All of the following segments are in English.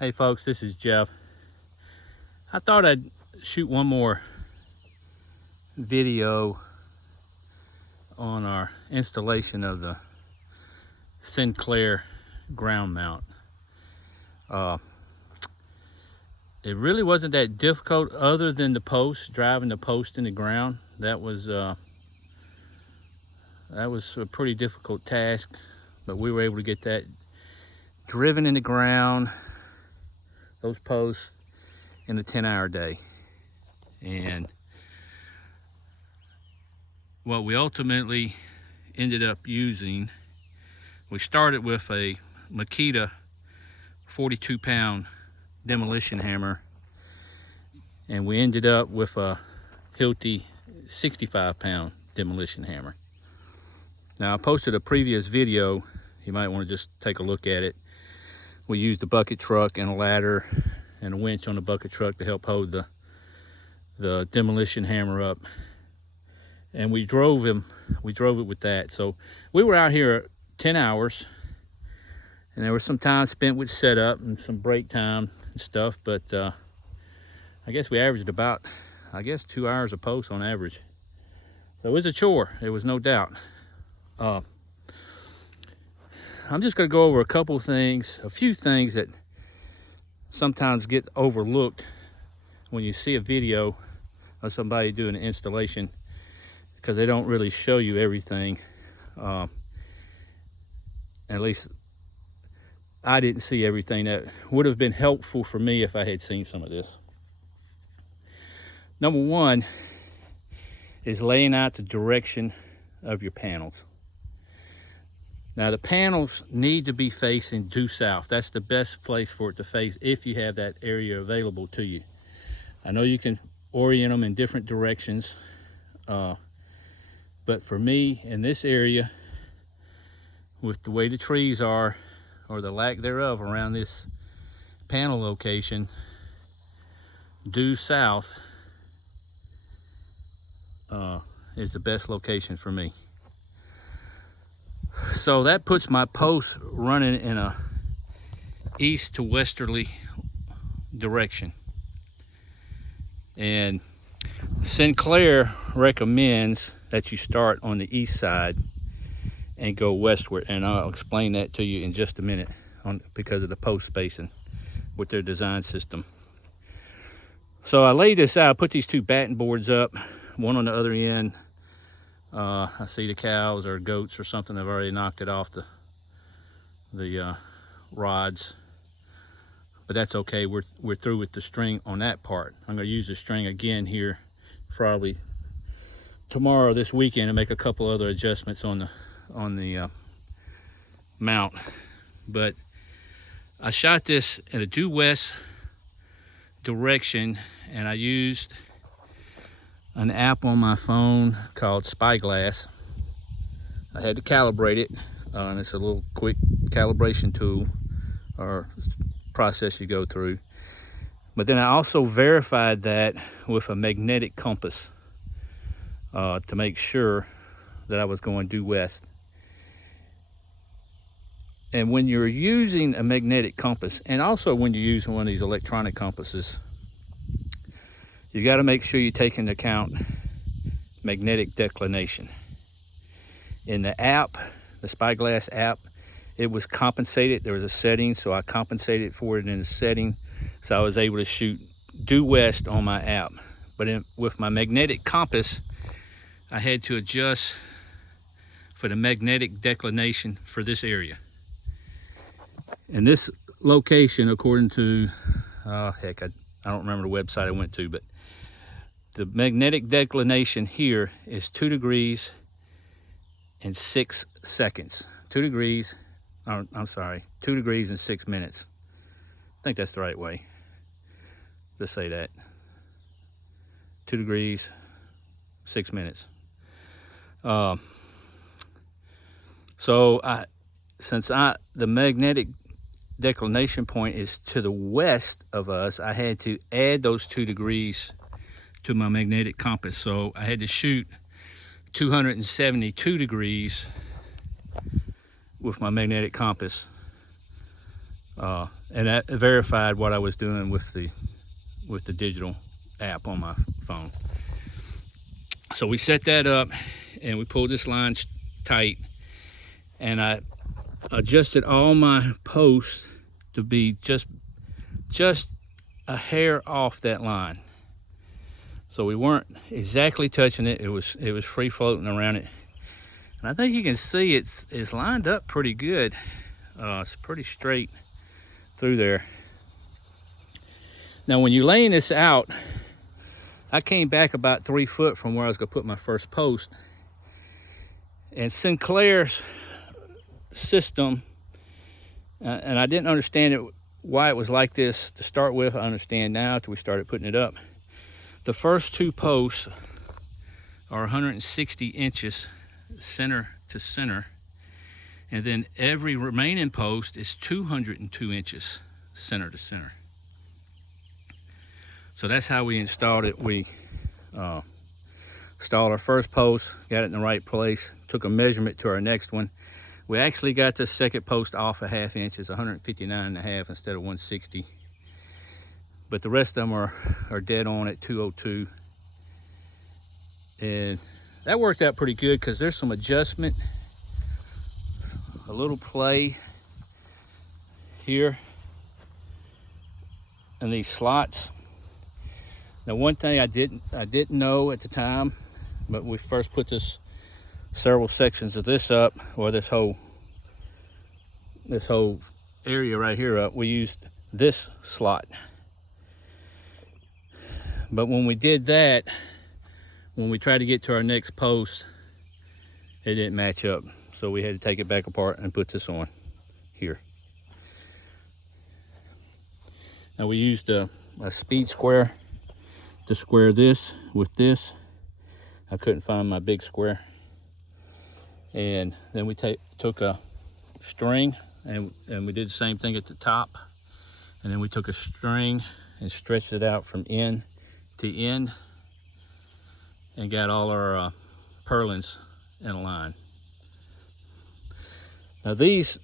Hey folks, this is Jeff. I thought I'd shoot one more video on our installation of the Sinclair ground mount. It really wasn't that difficult other than the post, driving the post in the ground. That was a pretty difficult task, but we were able to get that driven in the ground, those posts, in a 10-hour day. And what we ultimately ended up using, we started with a Makita 42-pound demolition hammer, and we ended up with a Hilti 65-pound demolition hammer. Now, I posted a previous video. You might want to just take a look at it. We used a bucket truck and a ladder and a winch on the bucket truck to help hold the demolition hammer up, and we drove it with that. So we were out here 10 hours, and there was some time spent with setup and some break time and stuff, but I guess we averaged about 2 hours a post on average. So it was a chore, it was no doubt. I'm just going to go over a few things that sometimes get overlooked when you see a video of somebody doing an installation, because they don't really show you everything. At least I didn't see everything that would have been helpful for me if I had seen some of this. Number one is laying out the direction of your panels. Now, the panels need to be facing due south. That's the best place for it to face if you have that area available to you. I know you can orient them in different directions, but for me, in this area, with the way the trees are, or the lack thereof around this panel location, due south is the best location for me. So that puts my post running in a east to westerly direction. And Sinclair recommends that you start on the east side and go westward, and I'll explain that to you in just a minute because of the post spacing with their design system. So I laid this out, put these two batting boards up, one on the other end. I see the cows or goats or something have already knocked it off the rods, but that's okay. We're through with the string on that part. I'm going to use the string again here probably tomorrow, this weekend, and make a couple other adjustments on the mount. But I shot this in a due west direction, and I used an app on my phone called Spyglass. I had to calibrate it, and it's a little quick calibration tool or process you go through. But then I also verified that with a magnetic compass to make sure that I was going due west. And when you're using a magnetic compass, and also when you're using one of these electronic compasses, you got to make sure you take into account magnetic declination. In the app, the Spyglass app, it was compensated. There was a setting, so I compensated for it in the setting, so I was able to shoot due west on my app. But with my magnetic compass, I had to adjust for the magnetic declination for this area. And this location, according to, I don't remember the website I went to, but the magnetic declination here is 2 degrees and 6 seconds. 2 degrees, I'm sorry, 2 degrees and 6 minutes. I think that's the right way to say that. 2 degrees, 6 minutes. Since the magnetic declination point is to the west of us, I had to add those 2 degrees to my magnetic compass. So I had to shoot 272 degrees with my magnetic compass And that verified what I was doing with the digital app on my phone. So we set that up and we pulled this line tight, and I adjusted all my posts to be just a hair off that line. So we weren't exactly touching it. It was free floating around it. And I think you can see it's lined up pretty good. It's pretty straight through there. Now when you're laying this out, I came back about 3 foot from where I was gonna put my first post. And Sinclair's system, and I didn't understand why it was like this to start with. I understand now until we started putting it up. The first 2 posts are 160 inches center to center, and then every remaining post is 202 inches center to center. So that's how we installed it. We installed our first post, got it in the right place, took a measurement to our next one. We actually got the second post off a ½ inch. It's 159.5 instead of 160. But the rest of them are dead on at 202. And that worked out pretty good because there's some adjustment, a little play here in these slots. Now one thing I didn't know at the time, but we first put several sections of this up, or this whole area right here up, we used this slot. But when we did that, when we tried to get to our next post, it didn't match up. So we had to take it back apart and put this on here. Now we used a speed square to square this with this. I couldn't find my big square. And then we took a string and we did the same thing at the top. And then we took a string and stretched it out from end to end and got all our purlins in a line. Now these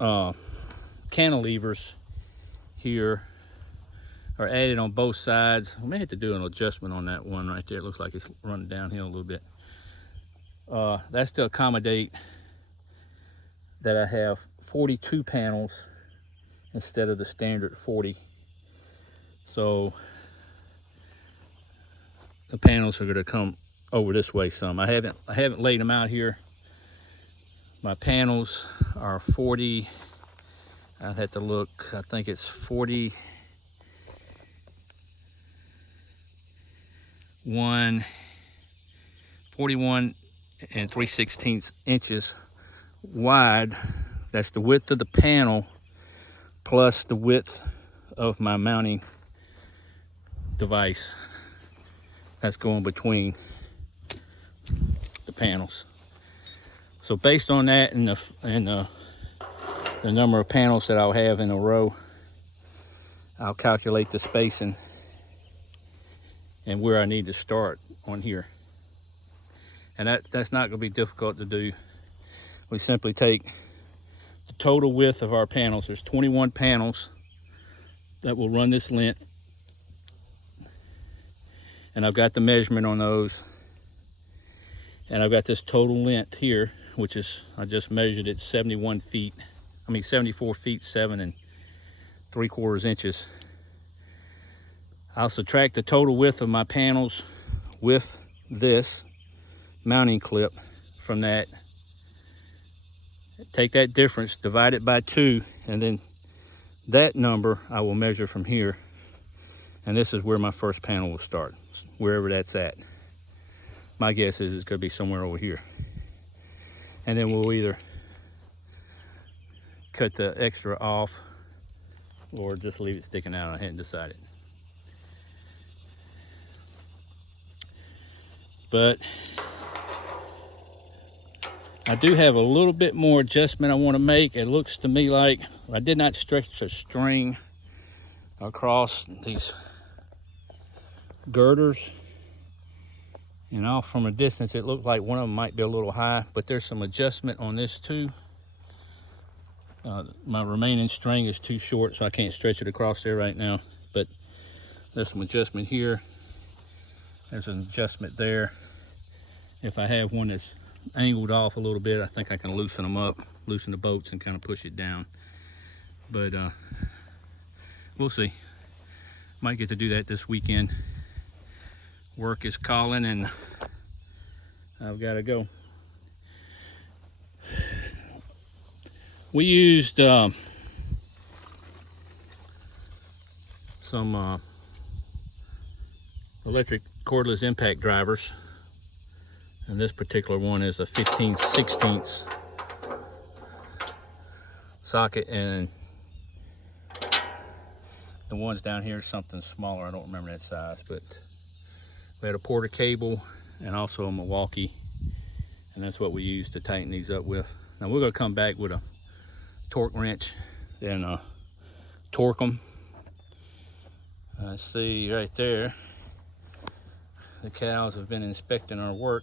cantilevers here are added on both sides. We may have to do an adjustment on that one right there. It looks like it's running downhill a little bit. That's to accommodate that I have 42 panels instead of the standard 40. So the panels are going to come over this way some. I haven't laid them out here. My panels are 40. I'd have to look. I think it's 41 and 3/16 inches wide. That's the width of the panel plus the width of my mounting device that's going between the panels. So based on that and the number of panels that I'll have in a row, I'll calculate the spacing and where I need to start on here. And that's not going to be difficult to do. We simply take the total width of our panels. There's 21 panels that will run this length. And I've got the measurement on those. And I've got this total length here, which is, I just measured it 74 feet 7 3/4 inches. I'll subtract the total width of my panels with this mounting clip from that. Take that difference, divide it by 2, and then that number I will measure from here. And this is where my first panel will start, wherever that's at. My guess is it's going to be somewhere over here. And then we'll either cut the extra off or just leave it sticking out. I hadn't decided. But I do have a little bit more adjustment I want to make. It looks to me like I did not stretch the string across these girders. And off from a distance, it looked like one of them might be a little high, but there's some adjustment on this too. My remaining string is too short, so I can't stretch it across there right now. But there's some adjustment here. There's an adjustment there. If I have one that's angled off a little bit, I think I can loosen them up, loosen the bolts and kind of push it down. But we'll see. Might get to do that this weekend. Work is calling and I've got to go. We used some electric cordless impact drivers, and this particular one is a 15/16 socket, and the ones down here is something smaller. I don't remember that size, but we had a Porter cable and also a Milwaukee, and that's what we used to tighten these up with. Now we're going to come back with a torque wrench and torque them. See right there, the cows have been inspecting our work.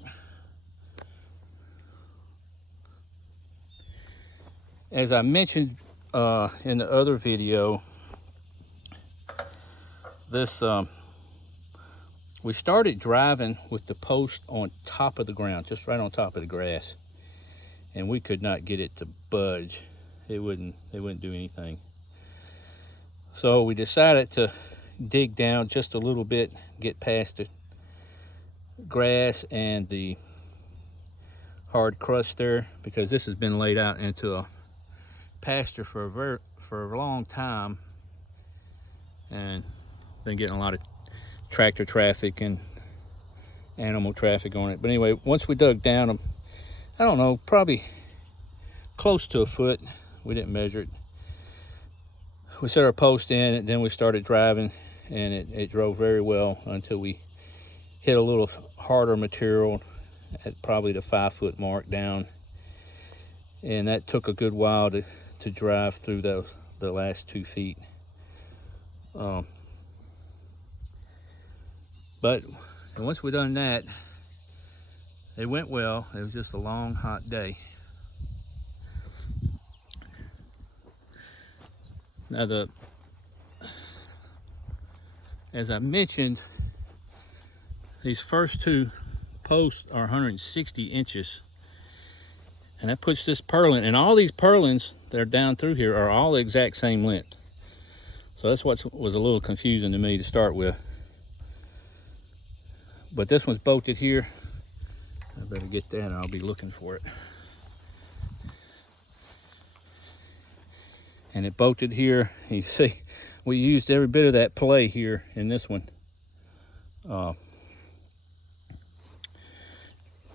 As I mentioned in the other video, this we started driving with the post on top of the ground, just right on top of the grass, and we could not get it to budge. It wouldn't do anything. So we decided to dig down just a little bit, get past the grass and the hard crust there, because this has been laid out into a pasture for a long time and been getting a lot of tractor traffic and animal traffic on it. But anyway, once we dug down, I don't know, probably close to a foot. We didn't measure it. We set our post in, and then we started driving, and it drove very well until we hit a little harder material at probably the 5-foot mark down, and that took a good while to drive through the last 2 feet. But once we done that, it went well. It was just a long, hot day. Now as I mentioned, these first 2 posts are 160 inches, and that puts this purlin, and all these purlins that are down through here are all the exact same length. So that's what was a little confusing to me to start with. But this one's bolted here. I better get that and I'll be looking for it. And it bolted here. You see, we used every bit of that play here in this one. And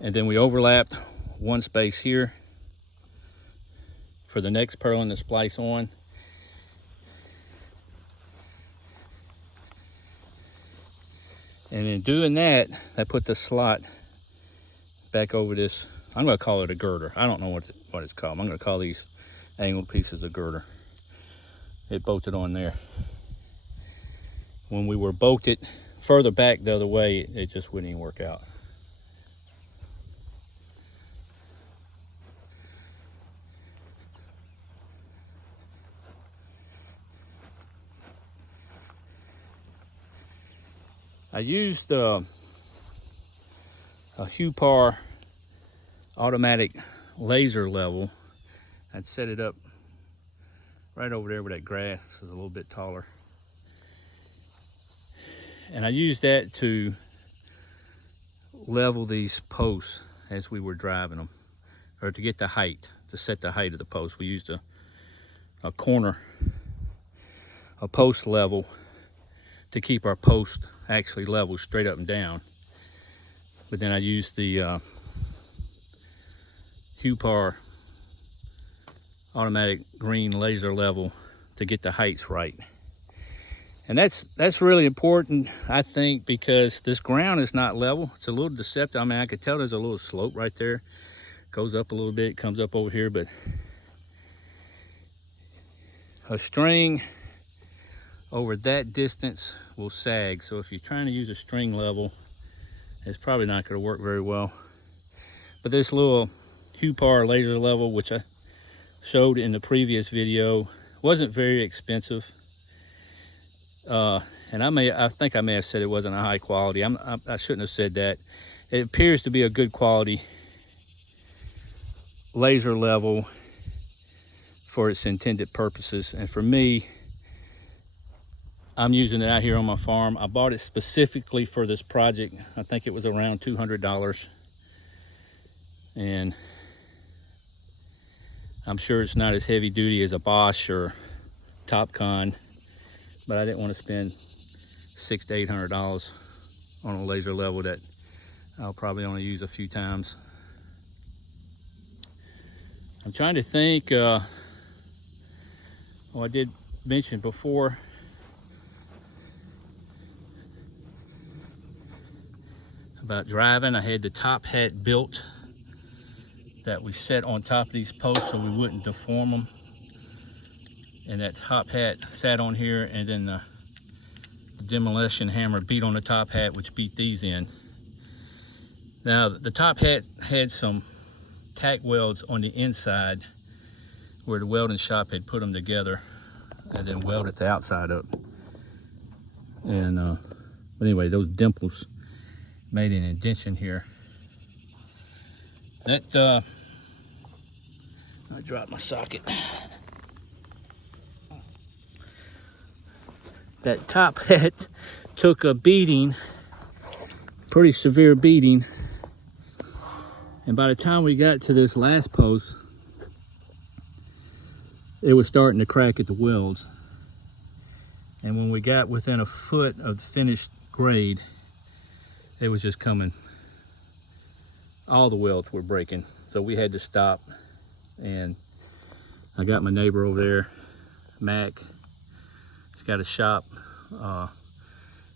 then we overlapped one space here for the next purlin to splice on. And in doing that, I put the slot back over this. I'm going to call it a girder. I don't know what it's called. I'm going to call these angled pieces a girder. It bolted on there. When we were bolted further back the other way, it just wouldn't even work out. I used a Hupar automatic laser level. I'd set it up right over there where that grass is a little bit taller. And I used that to level these posts as we were driving them, or to get the height, to set the height of the post. We used a post level to keep our post actually level straight up and down. But then I used the Hupar automatic green laser level to get the heights right. And that's really important, I think, because this ground is not level. It's a little deceptive. I mean, I could tell there's a little slope right there. Goes up a little bit, comes up over here, but a string over that distance will sag. So if you're trying to use a string level, it's probably not going to work very well. But this little Hupar laser level, which showed in the previous video. Wasn't very expensive. And I think I may have said it wasn't a high quality. I shouldn't have said that. It appears to be a good quality laser level for its intended purposes. And for me, I'm using it out here on my farm. I bought it specifically for this project. I think it was around $200. And I'm sure it's not as heavy duty as a Bosch or Topcon, but I didn't want to spend $600 to $800 on a laser level that I'll probably only use a few times. I'm trying to think, well, I did mention before about driving. I had the top hat built that we set on top of these posts so we wouldn't deform them. And that top hat sat on here, and then the demolition hammer beat on the top hat, which beat these in. Now, the top hat had some tack welds on the inside where the welding shop had put them together and then welded the outside up. And but anyway, those dimples made an indentation here. That I dropped my socket. That top hat took a beating, pretty severe beating. And by the time we got to this last post, it was starting to crack at the welds. And when we got within a foot of the finished grade, it was just coming. All the welds were breaking. So we had to stop. And I got my neighbor over there, Mac. He's got a shop.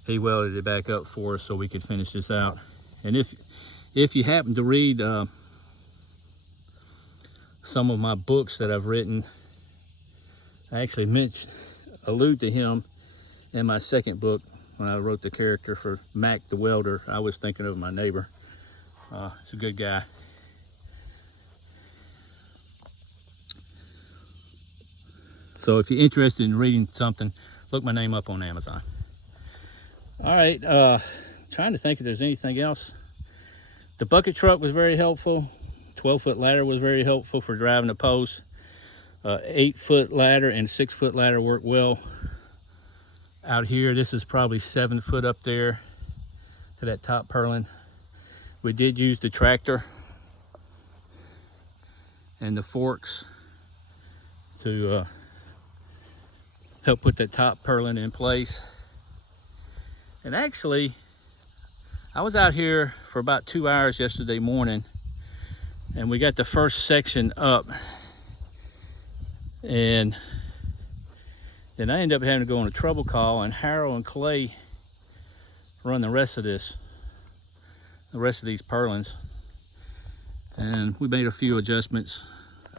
He welded it back up for us so we could finish this out. And if you happen to read some of my books that I've written, I actually allude to him in my second book when I wrote the character for Mac the welder. I was thinking of my neighbor. He's a good guy. So if you're interested in reading something, look my name up on Amazon. All right, trying to think if there's anything else. The bucket truck was very helpful. 12-foot ladder was very helpful for driving the post. 8-foot ladder and 6-foot ladder work well out here. This is probably 7 foot up there to that top purlin. We did use the tractor and the forks to help put that top purlin in place. And actually, I was out here for about 2 hours yesterday morning, and we got the first section up, and then I ended up having to go on a trouble call, and Harold and Clay run the rest of these purlins. And we made a few adjustments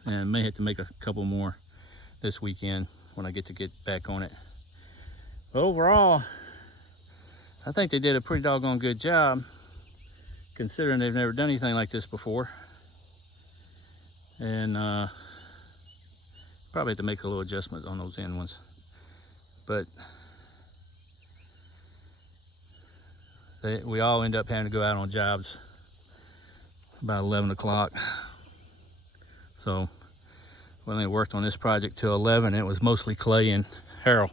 and may have to make a couple more this weekend when I get back on it. But overall, I think they did a pretty doggone good job considering they've never done anything like this before. And probably have to make a little adjustment on those end ones. But we all end up having to go out on jobs about 11 o'clock. So we only worked on this project till 11. It was mostly Clay and Harold.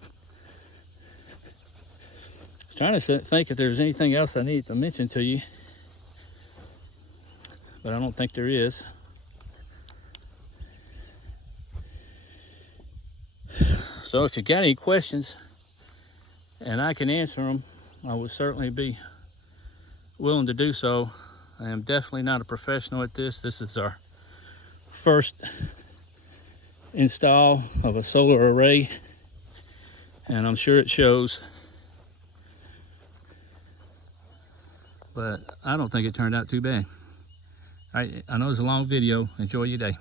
Trying to think if there's anything else I need to mention to you, but I don't think there is. So if you got any questions and I can answer them, I would certainly be willing to do so. I am definitely not a professional at this. This is our first install of a solar array, and I'm sure it shows. But I don't think it turned out too bad. All right, I know it's a long video. Enjoy your day.